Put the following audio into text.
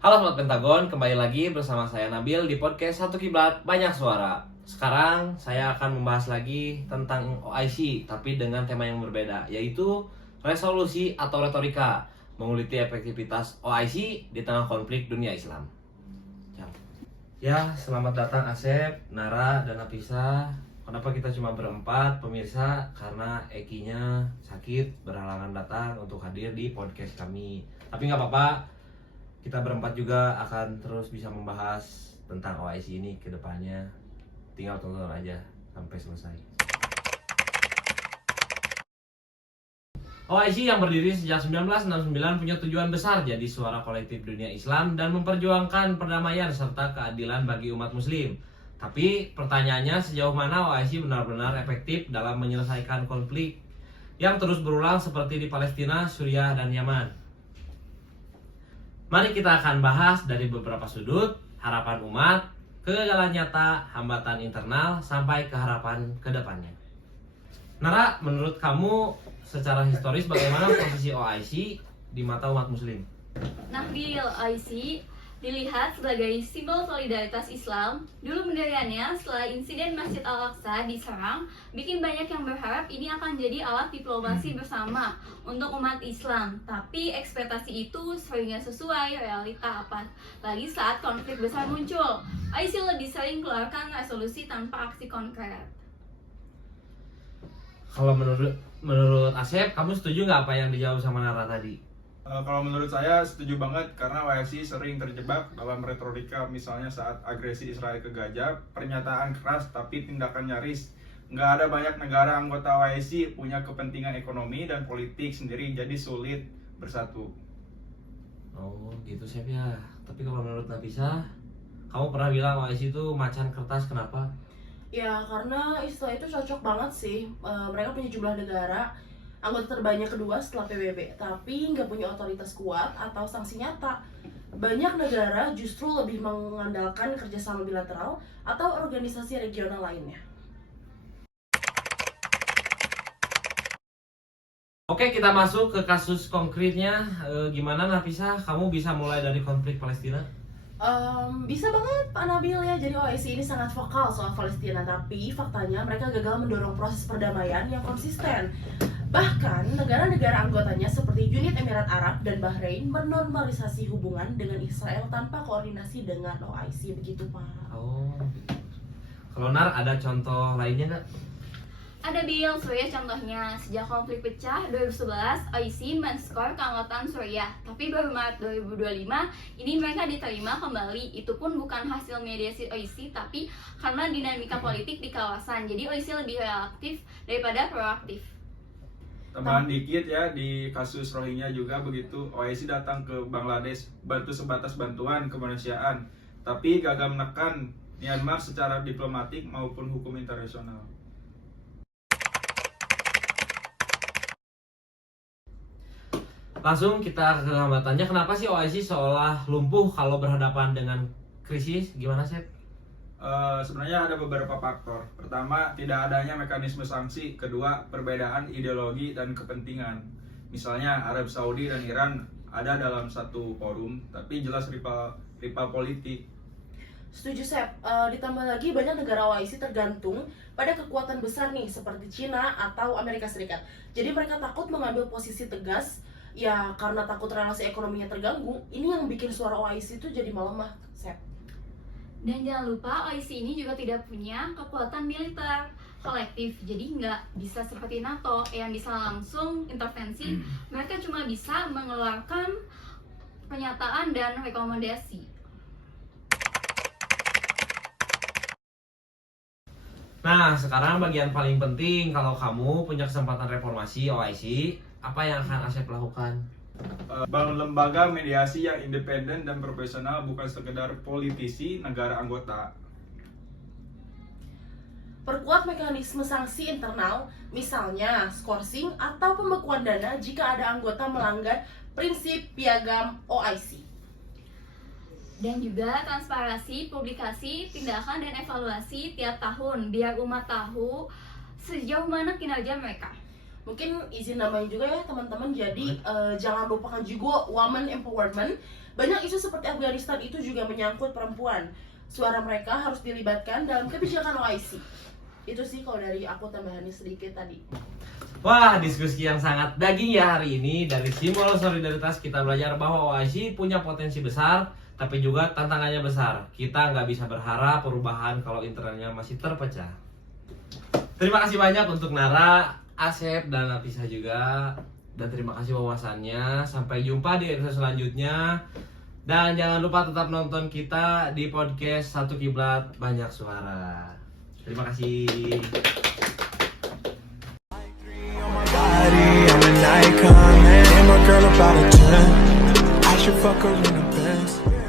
Halo Sobat Pentagon, kembali lagi bersama saya Nabil di podcast Satu Kiblat Banyak Suara. Sekarang saya akan membahas lagi tentang OIC, tapi dengan tema yang berbeda, yaitu resolusi atau retorika, menguliti efektivitas OIC di tengah konflik dunia Islam. Ya, selamat datang Asep, Nara, dan Nafisa. Kenapa kita cuma berempat, pemirsa? Karena Eki-nya sakit, berhalangan datang untuk hadir di podcast kami. Tapi nggak apa-apa, kita berempat juga akan terus bisa membahas tentang OIC ini ke depannya. Tinggal tonton aja sampai selesai. OIC yang berdiri sejak 1969 punya tujuan besar jadi suara kolektif dunia Islam dan memperjuangkan perdamaian serta keadilan bagi umat muslim. Tapi pertanyaannya, sejauh mana OIC benar-benar efektif dalam menyelesaikan konflik yang terus berulang seperti di Palestina, Suriah, dan Yaman? Mari kita akan bahas dari beberapa sudut: harapan umat, kegagalan nyata, hambatan internal, sampai ke harapan ke depannya. Nara, menurut kamu secara historis bagaimana posisi OIC di mata umat muslim? Nabil, OIC dilihat sebagai simbol solidaritas Islam. Dulu pendiriannya setelah insiden Masjid Al-Aqsa diserang, bikin banyak yang berharap ini akan jadi alat diplomasi bersama untuk umat Islam. Tapi ekspektasi itu sering gak sesuai realita, apalagi saat konflik besar muncul. OIC lebih sering keluarkan resolusi tanpa aksi konkret. Kalau menurut Asep, kamu setuju nggak apa yang dijawab sama Nara tadi? Kalau menurut saya setuju banget, karena OIC sering terjebak dalam retorika, misalnya saat agresi Israel ke Gaza, pernyataan keras tapi tindakan nyaris. Nggak ada banyak negara anggota OIC punya kepentingan ekonomi dan politik sendiri, jadi sulit bersatu. Oh gitu Sep ya. Tapi kalau menurut Nafisa, kamu pernah bilang OIC itu macan kertas, kenapa? Ya karena istilah itu cocok banget sih. Mereka punya jumlah negara, anggota terbanyak kedua setelah PBB, tapi nggak punya otoritas kuat atau sanksi nyata. Banyak negara justru lebih mengandalkan kerjasama bilateral atau organisasi regional lainnya. Oke, kita masuk ke kasus konkretnya. Gimana Nafisa, kamu bisa mulai dari konflik Palestina? Bisa banget Pak Nabil ya. Jadi OIC ini sangat vokal soal Palestina, tapi faktanya mereka gagal mendorong proses perdamaian yang konsisten. Bahkan negara-negara anggotanya seperti Uni Emirat Arab dan Bahrain menormalisasi hubungan dengan Israel tanpa koordinasi dengan OIC, begitu Pak. Oh, kalau Nar, ada contoh lainnya nggak? Ada Bill, Suriah contohnya. Sejak konflik pecah 2011, OIC men-skor keanggotaan Suriah. Tapi baru Maret 2025, ini mereka diterima kembali. Itu pun bukan hasil mediasi OIC, tapi karena dinamika politik di kawasan. Jadi OIC lebih reaktif daripada proaktif. Tambahan dikit ya, di kasus Rohingya juga begitu. OIC datang ke Bangladesh bantu sebatas bantuan kemanusiaan, tapi gagal menekan Myanmar secara diplomatik maupun hukum internasional. Langsung kita ke hambatannya. Kenapa sih OIC seolah lumpuh kalau berhadapan dengan krisis? Gimana Sep? Sebenarnya ada beberapa faktor. Pertama, tidak adanya mekanisme sanksi. Kedua, perbedaan ideologi dan kepentingan. Misalnya Arab Saudi dan Iran ada dalam satu forum, tapi jelas rival politik. Setuju Sep. Ditambah lagi banyak negara OIC tergantung pada kekuatan besar nih seperti Cina atau Amerika Serikat. Jadi mereka takut mengambil posisi tegas. Ya karena takut relasi ekonominya terganggu, ini yang bikin suara OIC itu jadi melemah, Sep. Dan jangan lupa OIC ini juga tidak punya kekuatan militer kolektif. Jadi nggak bisa seperti NATO yang bisa langsung intervensi. Mereka cuma bisa mengeluarkan pernyataan dan rekomendasi. Nah, sekarang bagian paling penting. Kalau kamu punya kesempatan reformasi OIC, apa yang akan Asep lakukan? Bangun lembaga mediasi yang independen dan profesional, bukan sekedar politisi negara anggota. Perkuat mekanisme sanksi internal, misalnya skorsing atau pembekuan dana jika ada anggota melanggar prinsip piagam OIC. Dan juga transparansi, publikasi, tindakan, dan evaluasi tiap tahun biar umat tahu sejauh mana kinerja mereka. Mungkin izin namanya juga ya teman-teman. Jadi jangan lupakan juga woman empowerment. Banyak isu seperti Afghanistan itu juga menyangkut perempuan. Suara mereka harus dilibatkan dalam kebijakan OIC. Itu sih kalau dari aku, tambahannya sedikit tadi. Wah, diskusi yang sangat daging ya hari ini. Dari simbol solidaritas kita belajar bahwa OIC punya potensi besar, tapi juga tantangannya besar. Kita nggak bisa berharap perubahan kalau internalnya masih terpecah. Terima kasih banyak untuk Nara, Asep, dan Nafisa juga. Dan terima kasih wawasannya. Sampai jumpa di episode selanjutnya. Dan jangan lupa tetap nonton kita di podcast Satu Kiblat Banyak Suara. Terima kasih. I'm an icon, man. And my girl about a 10. I should fuck her in the Benz.